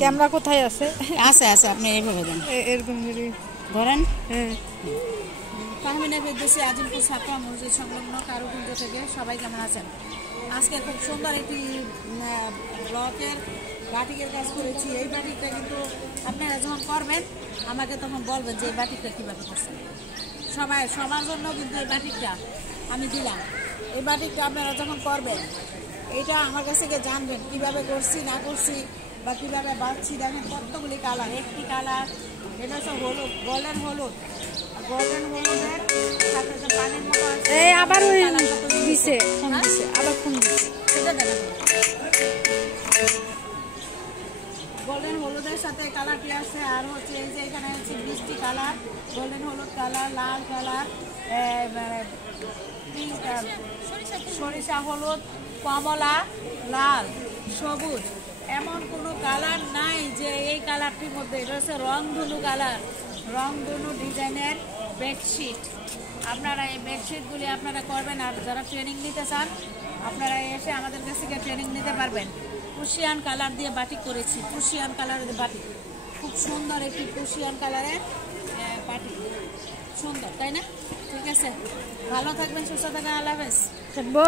Camera কোথায় আছে? আছে আছে, আপনি এইভাবে দেন, এরকম ধরেন। হ্যাঁ, তাহমিনা ফেরদৌসী আজিমপুর ছাপড়া মসজিদ সংলগ্ন কারুকুঞ্জ থেকে সবাই কেমন আছেন? আজকে খুব সুন্দর একটি ব্লকের বাটিকের কাজ করেছি। এই বাটিকটা কিন্তু আপনারা যখন করবেন আমাকে তখন বলবেন যে এই বাটিকটা কীভাবে করছেন। সবার জন্য কিন্তু এই বাটিকটা আমি দিলাম। এই বাটিকটা আপনারা যখন করবেন এইটা আমার কাছ থেকে জানবেন কীভাবে করছি না করছি বা কীভাবে বাঁধছি। দেখেন কতগুলি কালার, একটি কালার এটা হচ্ছে হলুদ, গোল্ডেন হলুদ। গোল্ডেন হলুদের সাথে যে পানির মতো আছে, আবার ওই দিছে, ফোন দিছে, আবার ফোন দিছে, সেটা দেখেন। গোল্ডেন হলুদের সাথে কালার কি আছে, আর হচ্ছে এই যে এখানে হচ্ছে মিষ্টি কালার, গোল্ডেন হলুদ কালার, লাল কালার, সরিষা হলুদ, কমলা, লাল, সবুজ, এমন কোনো কালার নাই যে এই কালারটির মধ্যে। এটা হচ্ছে রংধনু কালার, রংধনু ডিজাইনের বেডশিট। আপনারা এই বেডশিটগুলি আপনারা করবেন। আর যারা ট্রেনিং নিতে চান আপনারা এসে আমাদের কাছ থেকে ট্রেনিং নিতে পারবেন। কুশিয়ান কালার দিয়ে বাটিক করেছি, কুশিয়ান কালারের বাটিক, খুব সুন্দর একটি কুশিয়ান কালারের বাটিক, সুন্দর তাই না? ঠিক আছে, ভালো থাকবেন, সুস্থ থাকবেন, আল্লাহ হাফেজ। থাকবো।